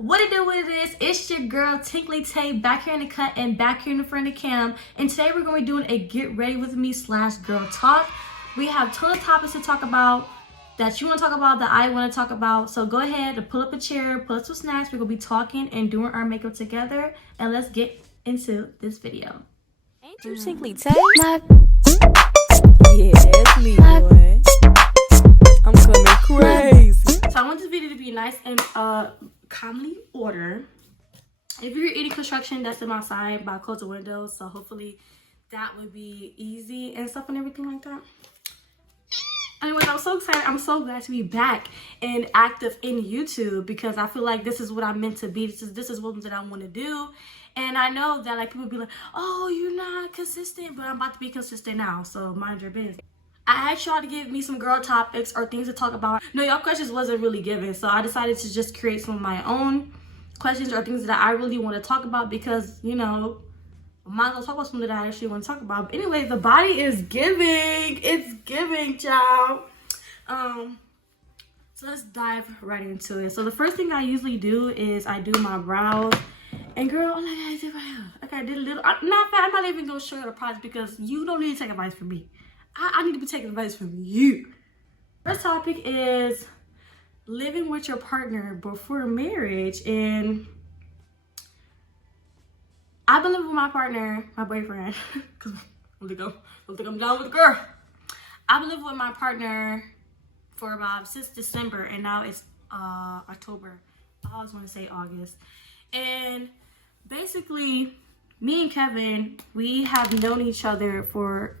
What it do, what it is, it's your girl Tinkly Tay back here in the cut and back here in the front of the cam. And today we're going to be doing a get ready with me / girl talk. We have a ton of topics to talk about that you want to talk about, that I want to talk about. So go ahead and pull up a chair, pull up some snacks. We're going to be talking and doing our makeup together. And let's get into this video. Ain't you Tinkly Tay? Yeah, it's me, boy. I'm coming crazy. So I want this video to be nice and calmly order. If you're any construction, that's in outside, by close the windows. So hopefully that would be easy and stuff and everything like that. Anyway, I'm so excited. I'm so glad to be back and active in YouTube because I feel like this is what I'm meant to be. This is what that I want to do. And I know that like people be like, oh, you're not consistent, but I'm about to be consistent now. So mind your business. I asked y'all to give me some girl topics or things to talk about. No, y'all questions wasn't really given. So I decided to just create some of my own questions or things that I really want to talk about because, you know, I might as well talk about something that I actually want to talk about. But anyway, the body is giving. It's giving, child. So let's dive right into it. So the first thing I usually do is I do my brows. And girl, all I gotta do right here. Okay, I did a little. I'm not even gonna show you the process because you don't need to take advice from me. I need to be taking advice from you. First topic is living with your partner before marriage. And I've been living with my partner, my boyfriend, because I don't think I'm done with the girl. I've been living with my partner for since December, and now it's October. I always want to say August. And basically, me and Kevin, we have known each other for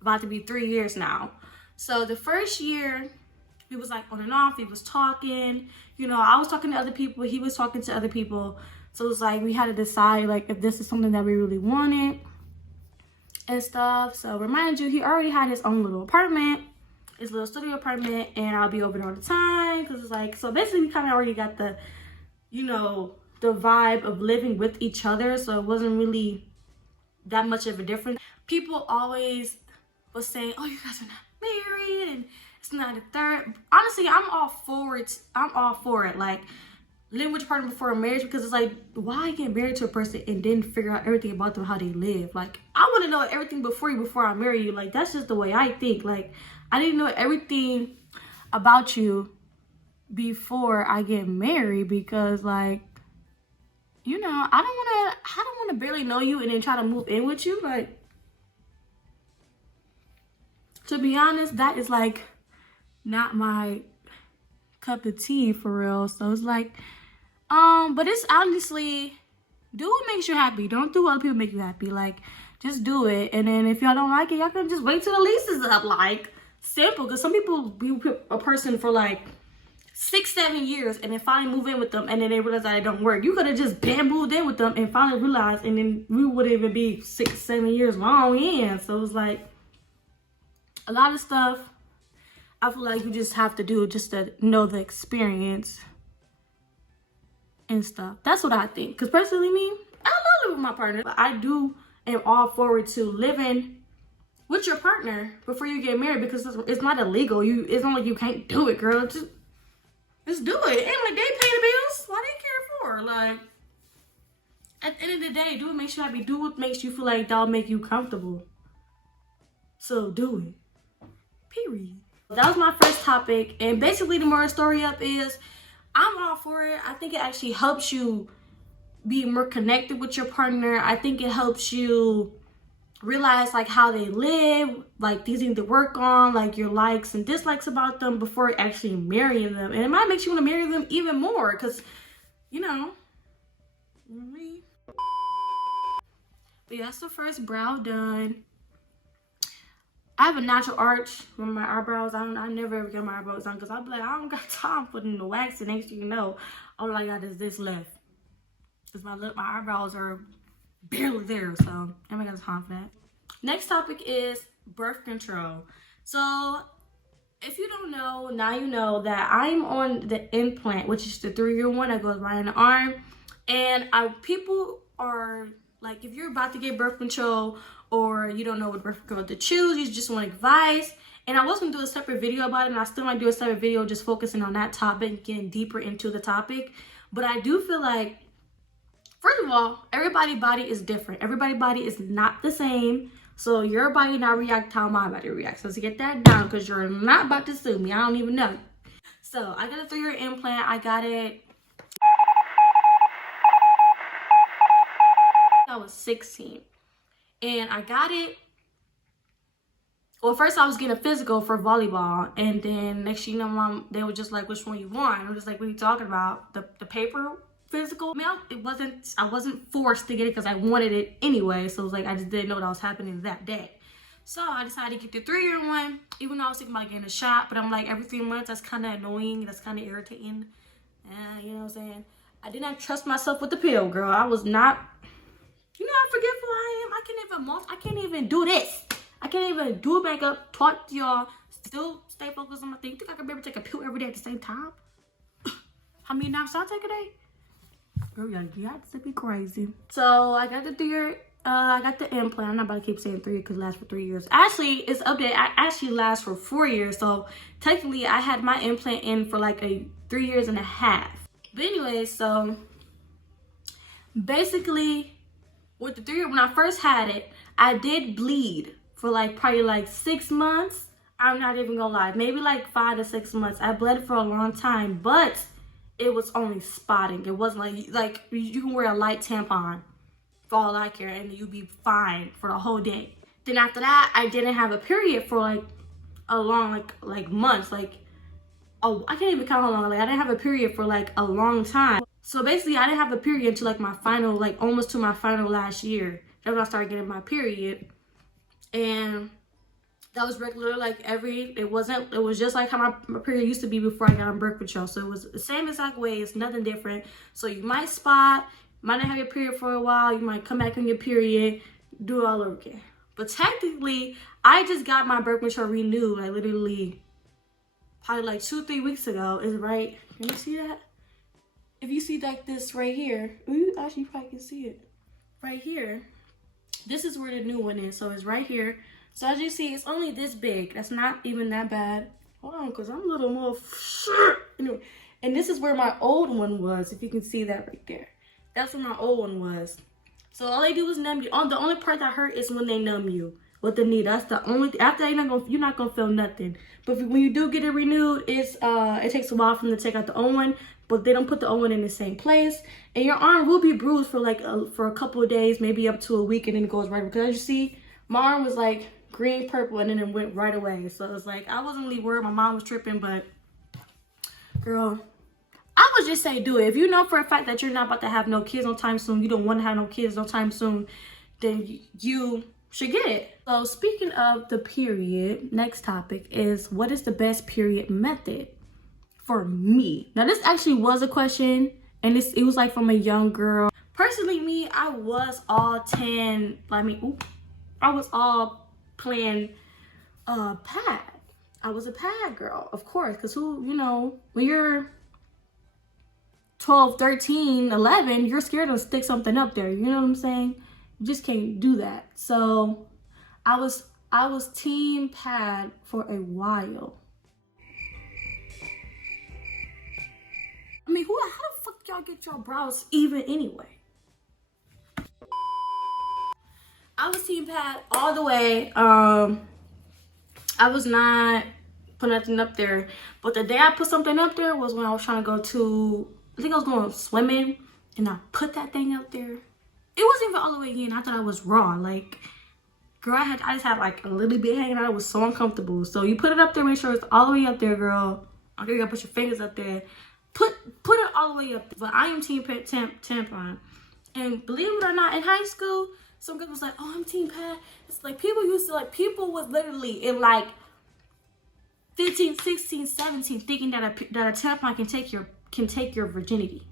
about to be 3 years now. So the first year, we was like on and off. He was talking, you know, I was talking to other people. He was talking to other people. So it was like, we had to decide like if this is something that we really wanted and stuff. So remind you, he already had his own little apartment, his little studio apartment, and I'll be over there all the time. Cause it's like, so basically we kind of already got the, you know, the vibe of living with each other. So it wasn't really that much of a difference. People always was saying, oh, you guys are not married and it's not a third. Honestly, I'm all for it. I'm all for it. Like living with your partner before marriage, because it's like, why get married to a person and then figure out everything about them, how they live? Like, I want to know everything before I marry you. Like, that's just the way I think. Like, I need to know everything about you before I get married, because like, you know, I don't want to barely know you and then try to move in with you. Like, to be honest, that is like not my cup of tea for real. So it's like, but it's honestly, do what makes you happy. Don't do what other people make you happy. Like, just do it. And then if y'all don't like it, y'all can just wait till the lease is up. Like, simple. Because some people be with a person for like 6-7 years and then finally move in with them and then they realize that it don't work. You could have just moved in with them and finally realized, and then we wouldn't even be 6-7 years long in. So it's like a lot of stuff I feel like you just have to do just to know the experience and stuff. That's what I think. Because personally, me, I love living with my partner. But I am all forward to living with your partner before you get married, because it's not illegal. It's not like you can't do it, girl. Just do it. Ain't like they pay the bills. Why they care for? Like, at the end of the day, do what makes you happy. Do what makes you feel like that'll make you comfortable. So do it. Period. That was my first topic. And basically the moral story up is, I'm all for it. I think it actually helps you be more connected with your partner. I think it helps you realize like how they live, like things you need to work on, like your likes and dislikes about them before actually marrying them. And it might make you want to marry them even more because, you know. But yeah, that's the first brow done. I have a natural arch with my eyebrows. I never ever get my eyebrows done because I'm like, I don't got time for them to wax, and next thing you know, all I got is this left. Because my eyebrows are barely there, so I ain't got time for that. Next topic is birth control. So if you don't know, now you know that I'm on the implant, which is the 3-year one that goes right in the arm. And people are like, if you're about to get birth control or you don't know what birth control to choose, you just want advice. And I was gonna do a separate video about it, and I still might do a separate video just focusing on that topic, getting deeper into the topic. But I do feel like, first of all, everybody's body is different. Everybody's body is not the same. So your body not react how my body reacts. So to get that down, because you're not about to sue me. I don't even know. So I got a 3-year implant. I got it. I was 16. And I got it. Well, first I was getting a physical for volleyball. And then next thing you know, Mom, they were just like, which one you want? I'm just like, what are you talking about? The paper physical? I mean, I wasn't forced to get it because I wanted it anyway. So it was like, I just didn't know what was happening that day. So I decided to get the 3-year one, even though I was thinking about getting a shot. But I'm like, every 3 months, that's kind of annoying. That's kind of irritating. You know what I'm saying? I did not trust myself with the pill, girl. I was not, you know how forgetful I am. I can't even do this. I can't even do makeup, talk to y'all, still stay focused on my thing. You think I can be able to take a pill every day at the same time? How many naps I take a day? Girl, you have to be crazy. So I got the 3-year, I got the implant. I'm not about to keep saying 3 because it lasts for 3 years. Actually, it's updated. I actually lasts for 4 years. So technically, I had my implant in for like 3 years and a half. But anyway, so basically, with the 3-year, when I first had it, I did bleed for like probably like 6 months. I'm not even gonna lie, maybe like 5 to 6 months. I bled for a long time, but it was only spotting. It wasn't like you can wear a light tampon for all I care and you'll be fine for the whole day. Then after that, I didn't have a period for like a long like months. Like, oh, I can't even count how long. Like, I didn't have a period for like a long time. So basically, I didn't have a period until like my final, like almost to my final last year. That's when I started getting my period. And that was regular, like it was just like how my period used to be before I got on birth control. So it was the same exact way. It's nothing different. So you might spot, might not have your period for a while. You might come back on your period, do it all over again. But technically, I just got my birth control renewed, like literally probably like 2-3 weeks ago. Is right. Can you see that? If you see like this right here, you actually probably can see it right here. This is where the new one is. So it's right here. So as you see, it's only this big. That's not even that bad. Hold on, because I'm a little more. Anyway, and this is where my old one was. If you can see that right there. That's where my old one was. So all they do is numb you. The only part that hurt is when they numb you with the needle. That's the only thing. After that, you're not gonna feel nothing. But when you do get it renewed, it takes a while for them to take out the old one. But they don't put the old one in the same place. And your arm will be bruised for like for a couple of days, maybe up to a week, and then it goes right. Because as you see, my arm was like green, purple, and then it went right away. So it's like, I wasn't really worried. My mom was tripping, but girl, I would just say do it. If you know for a fact that you're not about to have no kids no time soon, you don't want to have no kids no time soon, then you should get it. So speaking of the period, next topic is, what is the best period method for me? Now this actually was a question, and it was like from a young girl. Personally, me, I was all 10. I was all playing pad. I was a pad girl, of course, because when you're 12, 13, 11, you're scared to stick something up there. You know what I'm saying? You just can't do that. So I was team pad for a while. I mean, how the fuck y'all get your brows even anyway? I was team pad all the way. I was not putting nothing up there. But the day I put something up there was when I was trying to go to, I think I was going swimming, and I put that thing up there. It wasn't even all the way in. I thought I was raw. Like, girl, I just had like a little bit hanging out. It was so uncomfortable. So you put it up there, make sure it's all the way up there, girl. Okay, you gotta put your fingers up there. Put it all the way up there. But I am team tampon. And believe it or not, in high school, some girl was like, oh, I'm team pad. It's like people was literally in like 15, 16, 17 thinking that a tampon can take your virginity.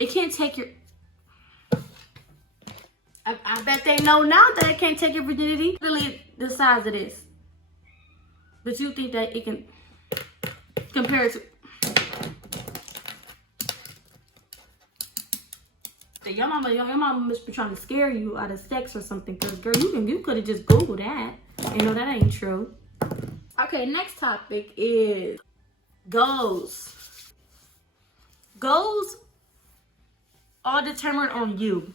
It can't take your, I bet they know now that it can't take your virginity. Literally the size of this. But you think that it can compare it to, your mama must be trying to scare you out of sex or something. Because girl, you could have just Googled that. You know that ain't true. Okay, next topic is goals. Goals all determined on you.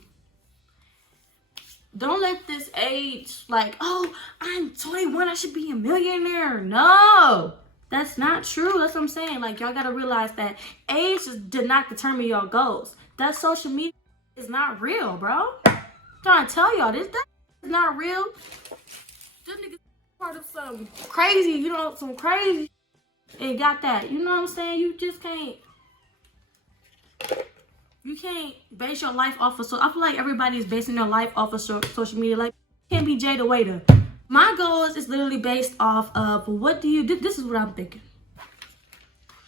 Don't let this age, like, oh, I'm 21, I should be a millionaire. No, that's not true. That's what I'm saying. Like, y'all gotta realize that age did not determine your goals. That social media is not real, bro. I'm trying to tell y'all, that is not real. This nigga part of some crazy, you know, some crazy, and got that. You know what I'm saying? You just can't. You can't base your life off of, so I feel like everybody's basing their life off of social media. Like, can't be Jay the waiter. My goals is literally based off of what do you do. This is what I'm thinking.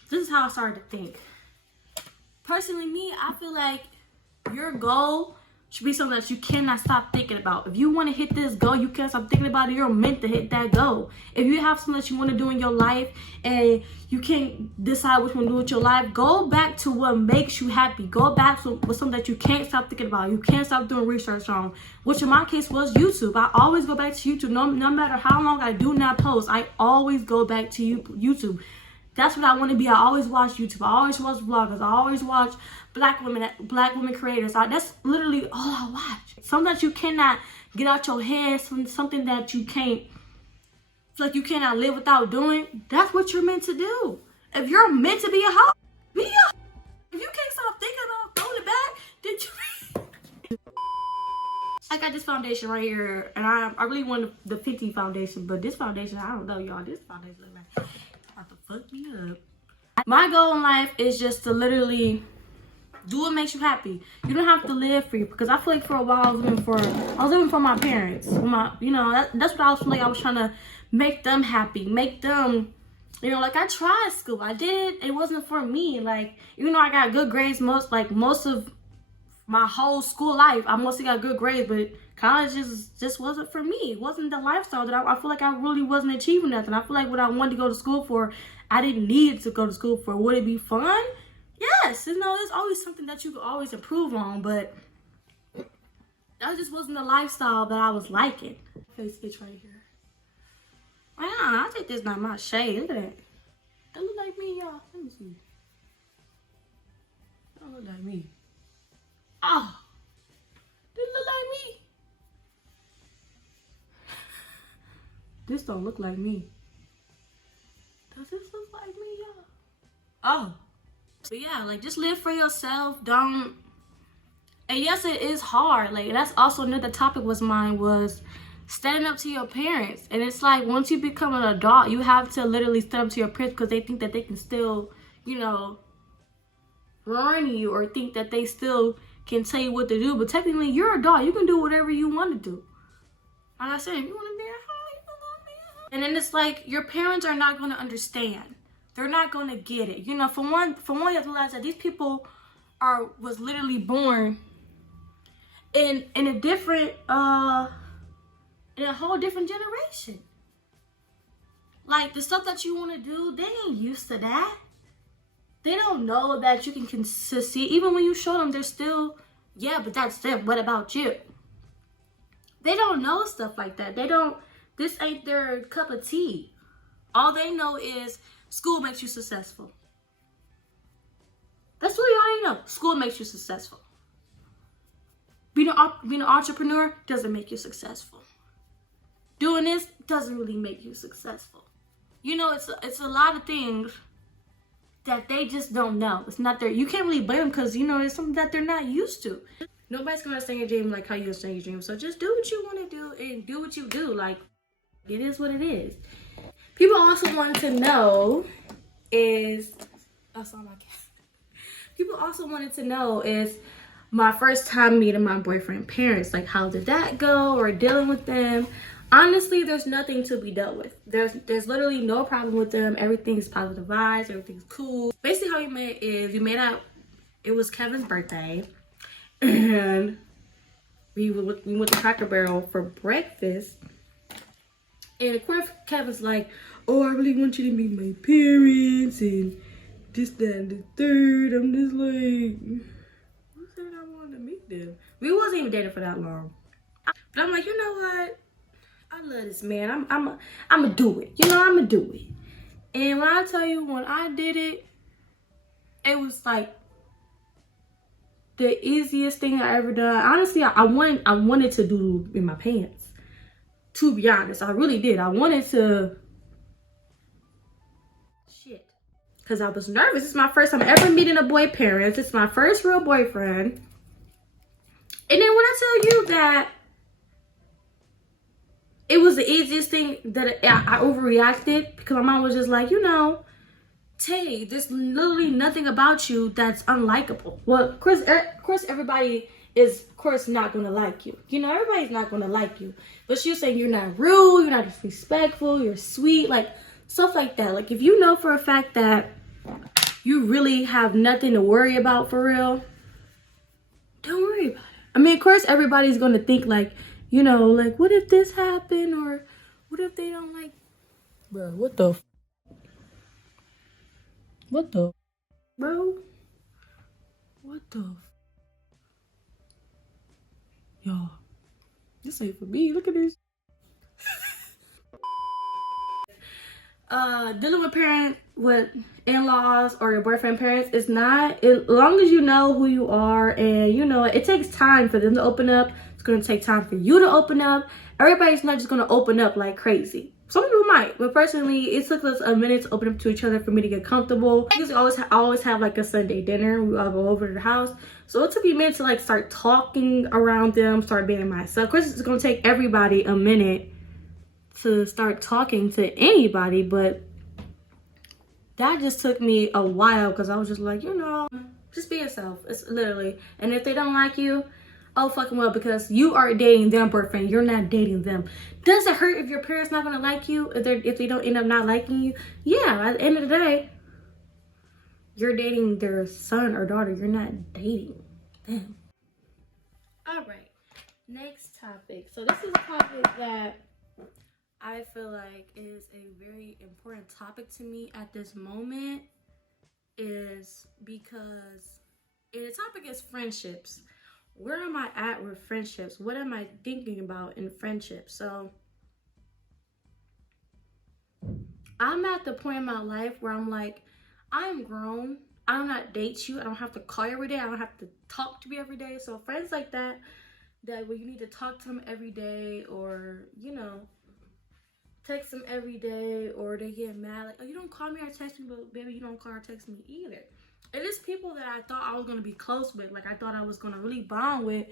This is how I started to think. Personally, me, I feel like your goal should be something that you cannot stop thinking about. If you want to hit this goal, you can't stop thinking about it. You're meant to hit that goal. If you have something that you want to do in your life and you can't decide which one to do with your life, go back to what makes you happy. Go back to something that you can't stop thinking about. You can't stop doing research on, which in my case was YouTube. I always go back to YouTube. No matter how long I do not post, I always go back to YouTube. That's what I want to be. I always watch YouTube. I always watch vloggers. I always watch black women creators. That's literally all I watch. Something that you cannot get out your head, something that you can't, like you cannot live without doing. That's what you're meant to do. If you're meant to be a hoe, be a hoe. If you can't stop thinking about throwing it back, then you. I got this foundation right here, and I really want the 50 foundation, but this foundation, I don't know, y'all. This foundation look like about to fuck me up. My goal in life is just to literally do what makes you happy. You don't have to live for you, because I feel like for a while I was living for my parents. That's what I was feeling. I was trying to make them happy, make them, like I tried school. I did. It wasn't for me. Like, even though I got good grades most of my whole school life, I mostly got good grades, but college just wasn't for me. It wasn't the lifestyle that I feel like I really wasn't achieving nothing. I feel like what I wanted to go to school for, I didn't need to go to school for. Would it be fun? Yes. There's always something that you could always improve on, but that just wasn't the lifestyle that I was liking. Face itch right here. I think this not my shade. Look at that. That look like me, y'all. Let me see. That don't look like me. Oh, this look like me. This don't look like me. Does this look like me, y'all? Oh. But yeah, like, just live for yourself. Don't. And yes, it is hard. Like, that's also another topic was standing up to your parents. And it's like, once you become an adult, you have to literally stand up to your parents, because they think that they can still, run you, or think that they still can tell you what to do. But technically, you're an adult. You can do whatever you want to do. Like I said, if you want to be at home, you can go be at home. And then it's like, your parents are not going to understand. They're not going to get it. For one, you have to realize that these people was literally born in a different, in a whole different generation. Like, the stuff that you want to do, they ain't used to that. They don't know that you can succeed. Even when you show them, they're still, yeah, but that's them. What about you? They don't know stuff like that. This ain't their cup of tea. All they know is school makes you successful. That's what you already know. School makes you successful. Being an entrepreneur doesn't make you successful. Doing this doesn't really make you successful. It's a lot of things that they just don't know. It's not you can't really blame them, because it's something that they're not used to. Nobody's gonna stay in your dream like how you stay in your dream. So just do what you want to do and do what you do. Like, it is what it is. People also wanted to know is people also wanted to know is my first time meeting my boyfriend's parents. Like, how did that go, or dealing with them? Honestly, there's nothing to be dealt with. There's literally no problem with them. Everything's positive vibes. Everything's cool. Basically, how we met is we made out. It was Kevin's birthday, and we went to Cracker Barrel for breakfast. And of course, Kevin's like, "Oh, I really want you to meet my parents and this, that, and the third." I'm just like, who said I wanted to meet them? We wasn't even dating for that long. But I'm like, you know what? I love this man. I'm gonna do it. I'm gonna do it. And when I tell you, when I did it, it was like the easiest thing I ever done. Honestly, I wanted to do in my pants. To be honest, I really did. I wanted to shit. Because I was nervous. It's my first time ever meeting a boy parents. It's my first real boyfriend. And then when I tell you that it was the easiest thing that I overreacted because my mom was just like, you know, Tay, there's literally nothing about you that's unlikable. Well, of course, everybody is, of course, not going to like you. You know, everybody's not going to like you. But she's saying you're not rude, you're not disrespectful, you're sweet, like stuff like that. Like if you know for a fact that you really have nothing to worry about for real, don't worry about it. I mean, of course, everybody's going to think like, you know, like, what if this happened? Or what if they don't like... Bro, what the... Bro? What the... Y'all, this ain't for me. Look at this. Dealing with in-laws or your boyfriend parents is not... As long as you know who you are and, you know, it takes time for them to open up. It's going to take time for you to open up. Everybody's not just going to open up like crazy. Some people might, but personally, it took us a minute to open up to each other for me to get comfortable. I usually always have like a Sunday dinner. We all go over to the house. So it took me a minute to like start talking around them, start being myself. Of course, it's going to take everybody a minute to start talking to anybody, but that just took me a while because I was just like, you know, just be yourself. It's literally, and if they don't like you, oh fucking well, because you are dating their boyfriend, you're not dating them. Does it hurt if your parents not gonna like you, if they don't end up not liking you? Yeah, at the end of the day, you're dating their son or daughter, you're not dating them. All right, next topic. So this is a topic that I feel like is a very important topic to me at this moment, is because the topic is friendships. Where am I at with friendships? What am I thinking about in friendships? So I'm at the point in my life where I'm like, I'm grown. I do not date you. I don't have to call you every day. I don't have to talk to you every day. So friends like that where you need to talk to them every day, or, you know, text them every day, or they get mad like, oh, you don't call me or text me, but baby, you don't call or text me either. It is people that I thought I was going to be close with, like I thought I was going to really bond with,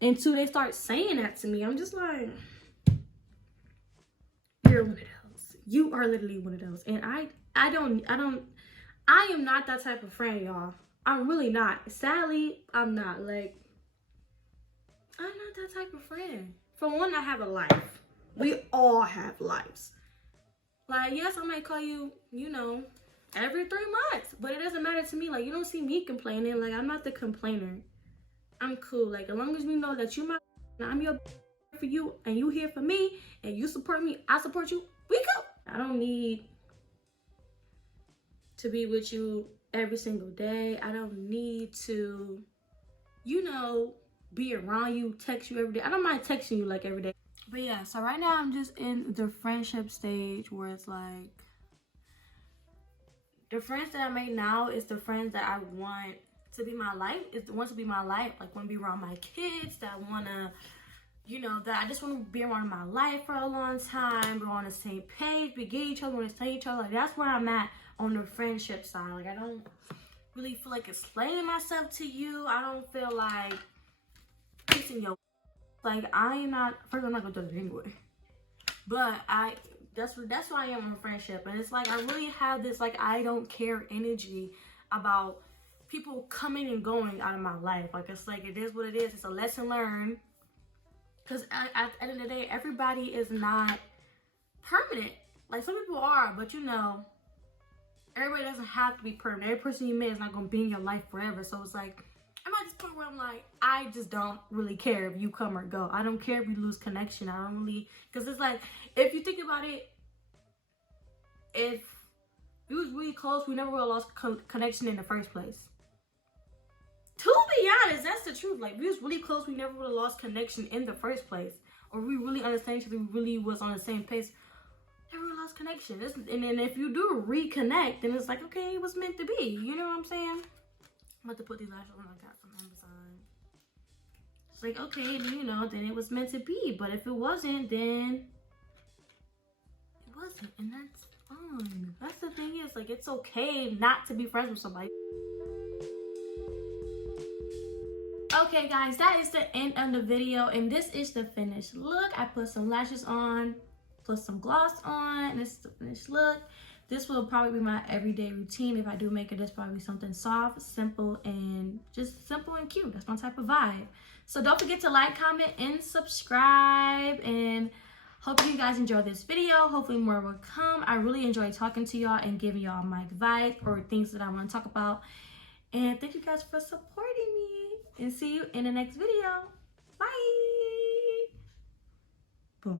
until they start saying that to me. I'm just like, you're one of those. You are literally one of those. And I am not that type of friend, y'all. I'm really not. Sadly, I'm not. Like, I'm not that type of friend. For one, I have a life. We all have lives. Like, yes, I might call you, you know, every 3 months, but it doesn't matter to me. Like, you don't see me complaining. Like, I'm not the complainer. I'm cool. Like, as long as you know that you my, I'm your for you, and you here for me, and you support me, I support you, we go. I don't need to be with you every single day. I don't need to, you know, be around you, text you every day. I don't mind texting you like every day. But yeah, so right now I'm just in the friendship stage where it's like, the friends that I make now is the friends that I want to be my life. Is the ones to be my life. Like, want to be around my kids. That want to, you know, that I just want to be around my life for a long time. We're on the same page. We get each other. We understand each other. Like, that's where I'm at on the friendship side. Like, I don't really feel like explaining myself to you. I don't feel like kissing your... Like, I am not... First, I'm not going to do it anyway. But that's who I am in a friendship. And it's like, I really have this, like, I don't care energy about people coming and going out of my life. Like, it's like, it is what it is. It's a lesson learned. Because at the end of the day, everybody is not permanent. Like, some people are, but you know, everybody doesn't have to be permanent. Every person you meet is not going to be in your life forever. So it's like, I'm at this point where I'm like, I just don't really care if you come or go. I don't care if we lose connection. I don't really, because it's like, if you think about it, if we was really close, we never would have lost connection in the first place. To be honest, that's the truth. Like, we was really close, we never would have lost connection in the first place. Or we really understand each other, we really was on the same pace, never would have lost connection. And then if you do reconnect, then it's like, okay, it was meant to be. You know what I'm saying? I'm about to put these lashes on I got from Amazon. It's like, okay, you know, then it was meant to be. But if it wasn't, then it wasn't. And that's fine. That's the thing is, like, it's okay not to be friends with somebody. Okay, guys, that is the end of the video. And this is the finished look. I put some lashes on, put some gloss on. And this is the finished look. This will probably be my everyday routine. If I do make it, it's probably something soft, simple, and just simple and cute. That's my type of vibe. So don't forget to like, comment, and subscribe. And hope you guys enjoyed this video. Hopefully more will come. I really enjoy talking to y'all and giving y'all my advice or things that I want to talk about. And thank you guys for supporting me. And see you in the next video. Bye.